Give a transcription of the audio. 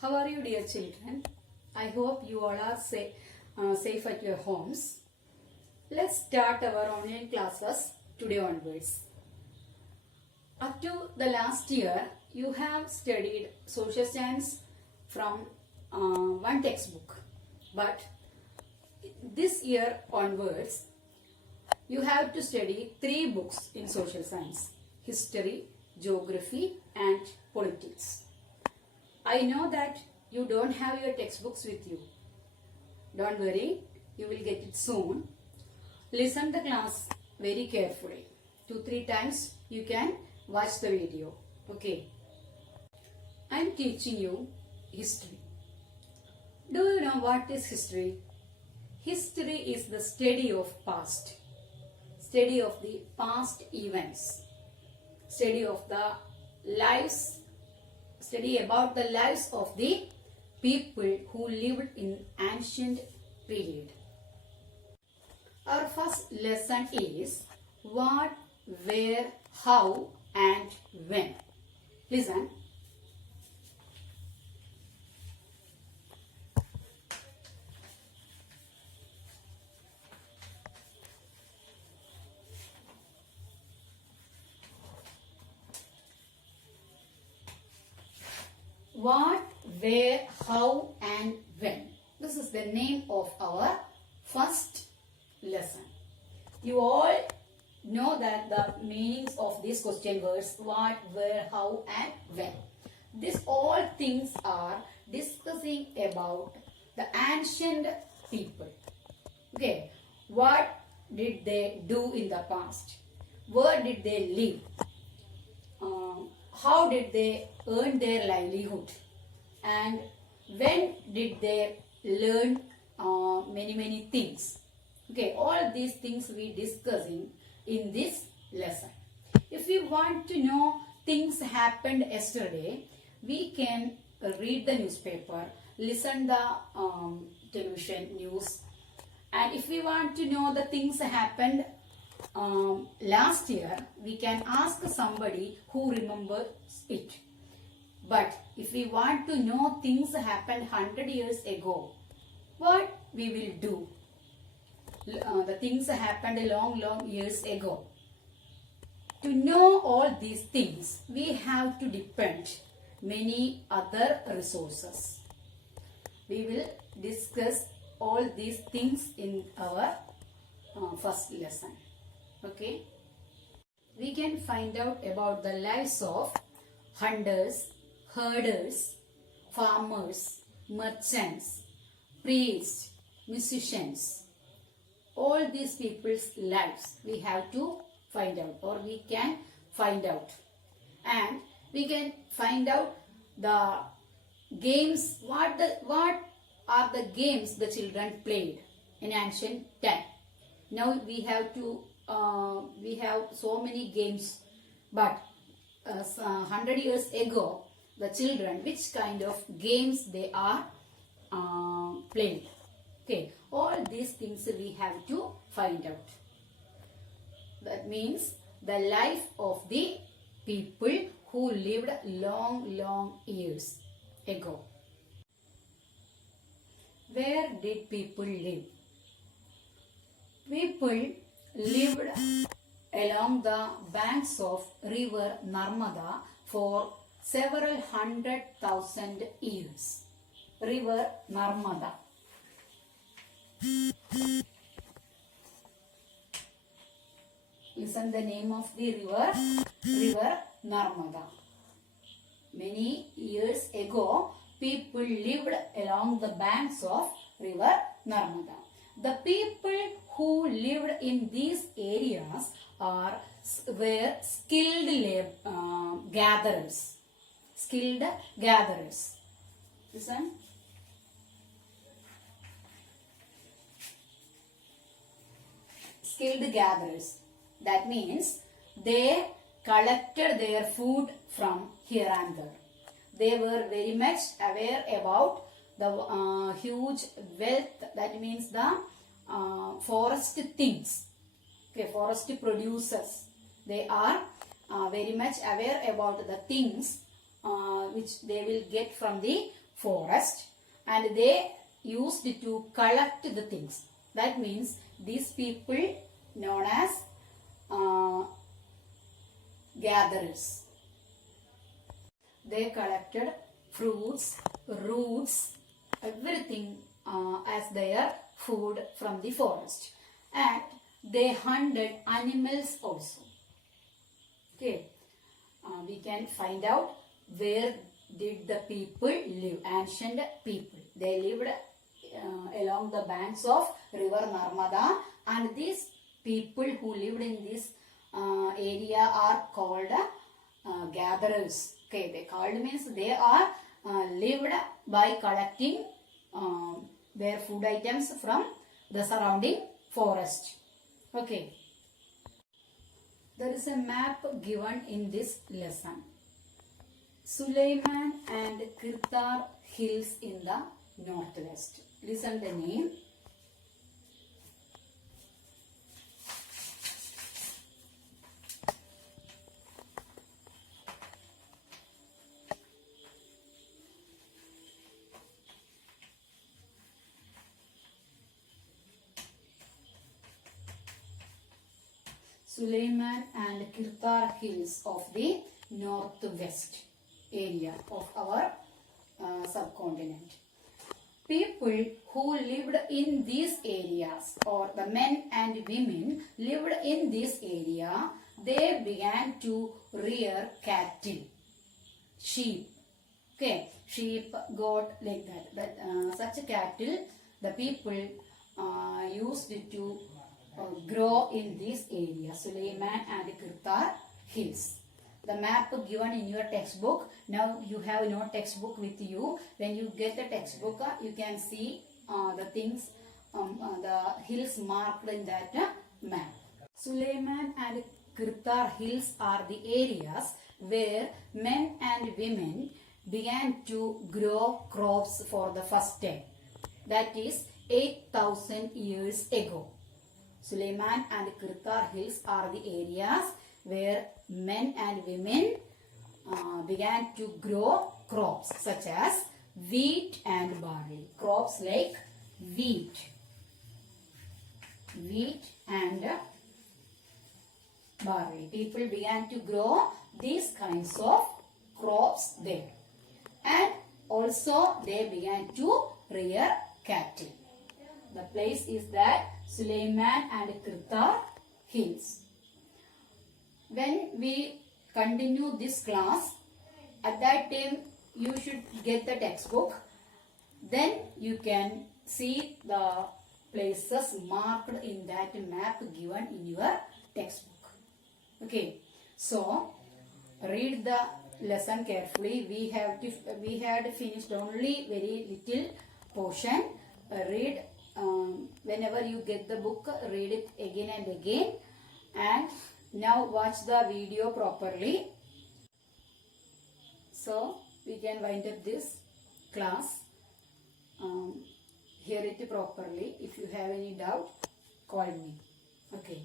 How are you, dear children? I hope you all are safe at your homes. Let's start our online classes today onwards. Up to the last year, you have studied social science from one textbook. But this year onwards, you have to study 3 books in social science: history, geography and politics. I know that you don't have your textbooks with you. Don't worry, you will get it soon. Listen the class very carefully. 2-3 times you can watch the video. Okay. I am teaching you history. Do you know what is history? History is the study of past. Study of the past events. Study of the lives. Study about the lives of the people who lived in ancient period. Our first lesson is what, where, how and when. Listen. What, where, how and when. This is the name of our first lesson. You all know that the meanings of these question words: what, where, how and when. These all things are discussing about the ancient people. Okay, what did they do in the past? Where did they live? How did they earn their livelihood? And when did they learn many things? Okay, all these things we discussing in this lesson. If we want to know things happened yesterday, we can read the newspaper, listen the television news. And if we want to know the things happened last year, we can ask somebody who remembers it. But if we want to know things happened 100 years ago, what we will do? The things happened long years ago. To know all these things, we have to depend many other resources. We will discuss all these things in our first lesson. Okay. We can find out about the lives of hunters, herders, farmers, merchants, priests, musicians. All these people's lives we have to find out, or we can find out. And we can find out the games, what are the games the children played in ancient time. Now we have so many games, but 100 years ago, the children, which kind of games they are playing. Okay, all these things we have to find out. That means the life of the people who lived long years ago. Where did people live? People lived along the banks of river Narmada for several 100,000 years. River Narmada. Listen the name of the river, River Narmada. Many years ago, people lived along the banks of River Narmada. The people who lived in these areas were skilled gatherers. Skilled gatherers. Listen. Skilled gatherers. That means they collected their food from here and there. They were very much aware about the huge wealth, that means the forest things. Okay, forest producers. They are very much aware about the things which they will get from the forest and they used to collect the things. That means these people known as gatherers. They collected fruits, roots, everything as their food from the forest, and they hunted animals also. Okay, we can find out where did the people live, ancient people. They lived along the banks of river Narmada, and these people who lived in this area are called gatherers. Okay, they called means they are lived by collecting their food items from the surrounding forest. Okay, there is a map given in this lesson. Suleiman and Kirtar hills in the northwest. Listen the name. Suleiman and Kirtar hills of the northwest area of our subcontinent. People who lived in these areas, or the men and women lived in this area, they began to rear cattle, sheep. Okay, sheep, goat, like that. But such cattle, the people used to grow in this area, Suleiman and Kirtar hills. The map given in your textbook. Now you have no textbook with you. When you get the textbook, you can see the things, the hills marked in that map. Suleiman and Kirtar hills are the areas where men and women began to grow crops for the first time. That is 8,000 years ago. Suleiman and Kirtar hills are the areas where men and women began to grow crops such as wheat and barley. Crops like wheat and barley. People began to grow these kinds of crops there. And also they began to rear cattle. The place is that Suleiman and Kirtar hills. When we continue this class, at that time you should get the textbook. Then you can see the places marked in that map given in your textbook. Okay, so read the lesson carefully. We had finished only very little portion. Read whenever you get the book, read it again and again. And now watch the video properly. So we can wind up this class. Hear it properly. If you have any doubt, call me. Okay.